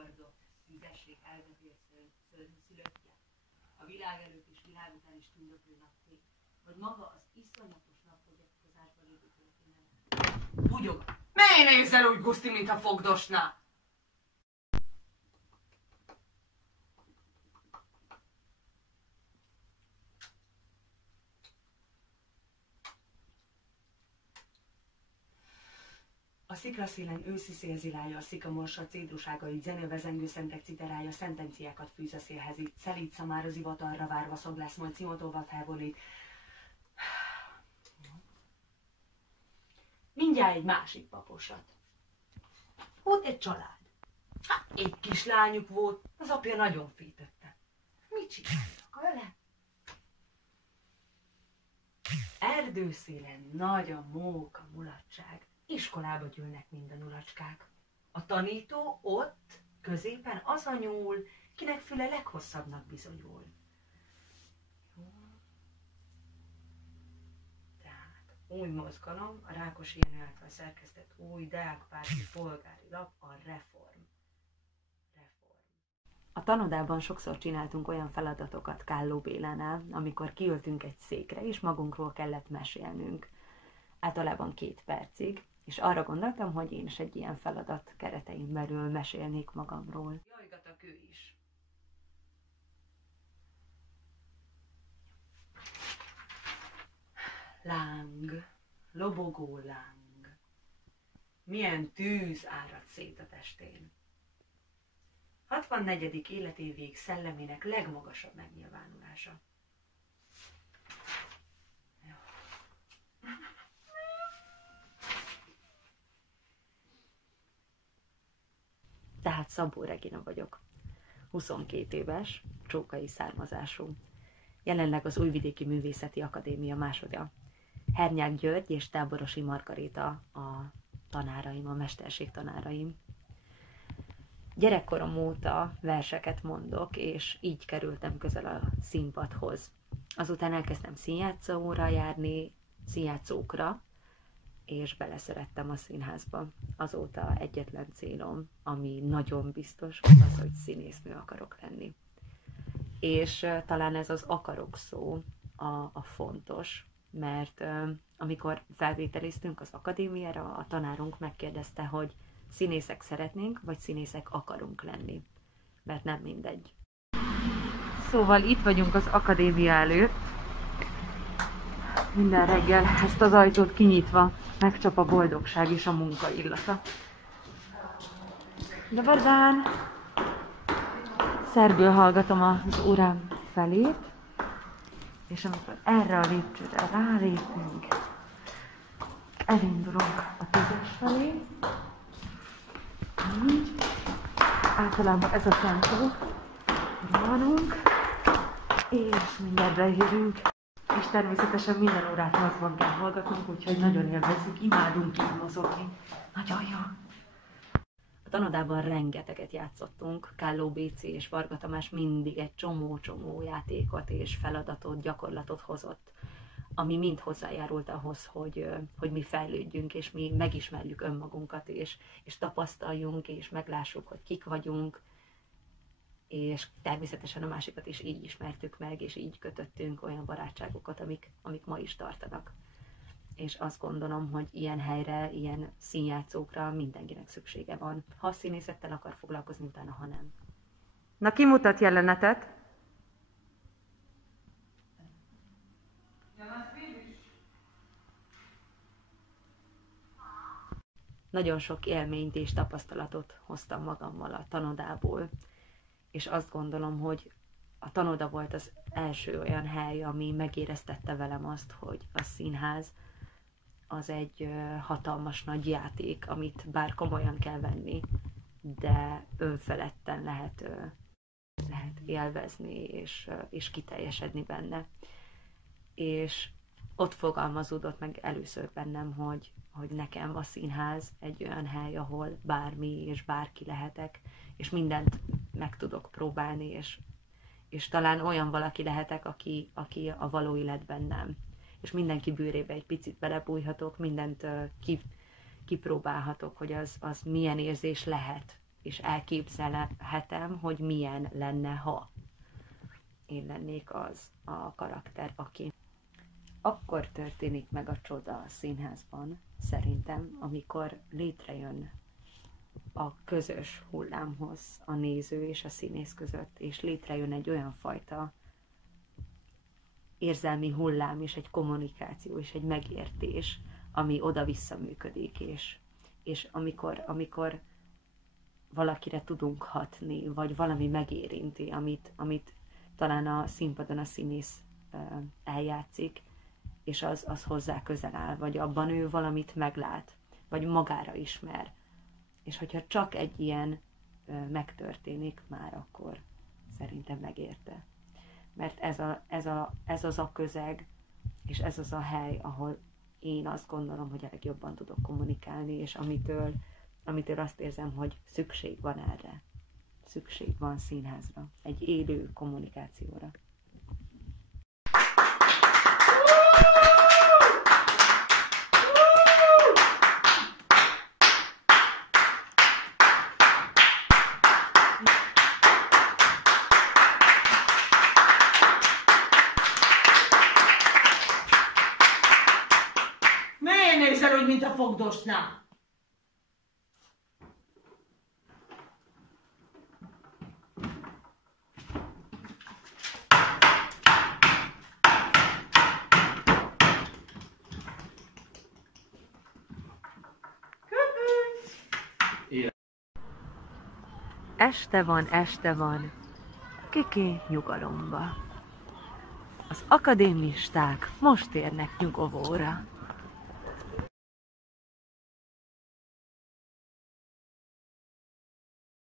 elkavardott szűzesség elvetélt szülöttje, a világ előtt és világ után is tündöklő napfény, vagy maga az iszonyatos napfogyatkozásban lévő történet. Bugyog! Mely nézel úgy, Guszti, mint a fogdosnál? A sziklaszélen őszi szélzilálja, a szikamorsa cédruságait, zenővezengő szentek citerája, szentenciákat fűz a szélhez itt, szelíd szamár az ivatarra várva, szaglász majd cimatóval felvolít. Mindjárt egy másik paposat. Volt egy család. Hát egy kislányuk volt, az apja nagyon féltette. Mit csináltak vele? Erdőszélen nagy a móka mulatság. Iskolába gyűlnek minden ulacskák. A tanító ott, középen az a nyúl, kinek füle leghosszabbnak bizonyul. Jó. Tehát új mozgalom, a Rákosi Jenő által szerkesztett új deákpárti polgári lap, a Reform. A tanodában sokszor csináltunk olyan feladatokat Kálló Bélánál, amikor kiültünk egy székre, és magunkról kellett mesélnünk. Általában 2 percig, és arra gondoltam, hogy én is egy ilyen feladat keretein belül mesélnék magamról. Jajgatak ő is. Láng, lobogó láng, milyen tűz árad szét a testén. 64. életévig szellemének legmagasabb megnyilvánulása. Tehát Szabó Regina vagyok. 22 éves, csókai származású. Jelenleg az Újvidéki Művészeti Akadémia másoda. Hernyák György és Táborosi Margarita a tanáraim, a mesterség tanáraim. Gyerekkorom óta verseket mondok, és így kerültem közel a színpadhoz. Azután elkezdtem színjátszóra járni, színjátszókra, és beleszerettem a színházba. Azóta egyetlen célom, ami nagyon biztos, az, hogy színésznő akarok lenni. És talán ez az akarok szó a fontos, mert amikor felvételiztünk az akadémiára, a tanárunk megkérdezte, hogy színészek szeretnénk, vagy színészek akarunk lenni. Mert nem mindegy. Szóval itt vagyunk az akadémia előtt. Minden reggel ezt az ajtót kinyitva megcsap a boldogság és a munka illata. Dobar dan! Szerbül hallgatom az urám felét, és amikor erre a lépcsőre rálépünk, elindulunk a 10-es felé. Így. Általában ez a tempó. Rohanunk, és mindjárt beérünk. És természetesen minden órát mozgban kell hallgatnunk, úgyhogy nagyon élvezzük, imádunk így mozogni. Nagyon jó! A tanodában rengeteget játszottunk, Kálló Béci és Varga Tamás mindig egy csomó játékot és feladatot, gyakorlatot hozott, ami mind hozzájárult ahhoz, hogy mi fejlődjünk, és mi megismerjük önmagunkat, és tapasztaljunk, és meglássuk, hogy kik vagyunk, és természetesen a másikat is így ismertük meg, és így kötöttünk olyan barátságokat, amik ma is tartanak. És azt gondolom, hogy ilyen helyre, ilyen színjátszókra mindenkinek szüksége van. Ha a színészettel akar foglalkozni, utána, ha nem. Na, ki mutat jelenetet? Nagyon sok élményt és tapasztalatot hoztam magammal a tanodából, és azt gondolom, hogy a tanoda volt az első olyan hely, ami megéreztette velem azt, hogy a színház az egy hatalmas nagy játék, amit bár komolyan kell venni, de önfeledten lehet élvezni és kiteljesedni benne. És ott fogalmazódott meg először bennem, hogy nekem a színház egy olyan hely, ahol bármi és bárki lehetek, és mindent meg tudok próbálni, és talán olyan valaki lehetek, aki a való életben nem. És mindenki bőrébe egy picit belebújhatok, mindent kipróbálhatok, hogy az milyen érzés lehet és elképzelhetem, hogy milyen lenne, ha én lennék az a karakter, aki. Akkor történik meg a csoda a színházban, szerintem, amikor létrejön a közös hullámhoz a néző és a színész között, és létrejön egy olyan fajta érzelmi hullám, és egy kommunikáció, és egy megértés, ami oda-vissza működik, és amikor valakire tudunk hatni, vagy valami megérinti, amit talán a színpadon a színész eljátszik, és az hozzá közel áll, vagy abban ő valamit meglát, vagy magára ismer. És hogyha csak egy ilyen megtörténik már, akkor szerintem megérte. Mert ez az a közeg, és ez az a hely, ahol én azt gondolom, hogy a legjobban tudok kommunikálni, és amitől azt érzem, hogy szükség van erre. Szükség van színházra, egy élő kommunikációra. Miért nézel úgy, mint a fogdosnál? Este van, Kiki nyugalomba. Az akadémisták most érnek nyugovóra.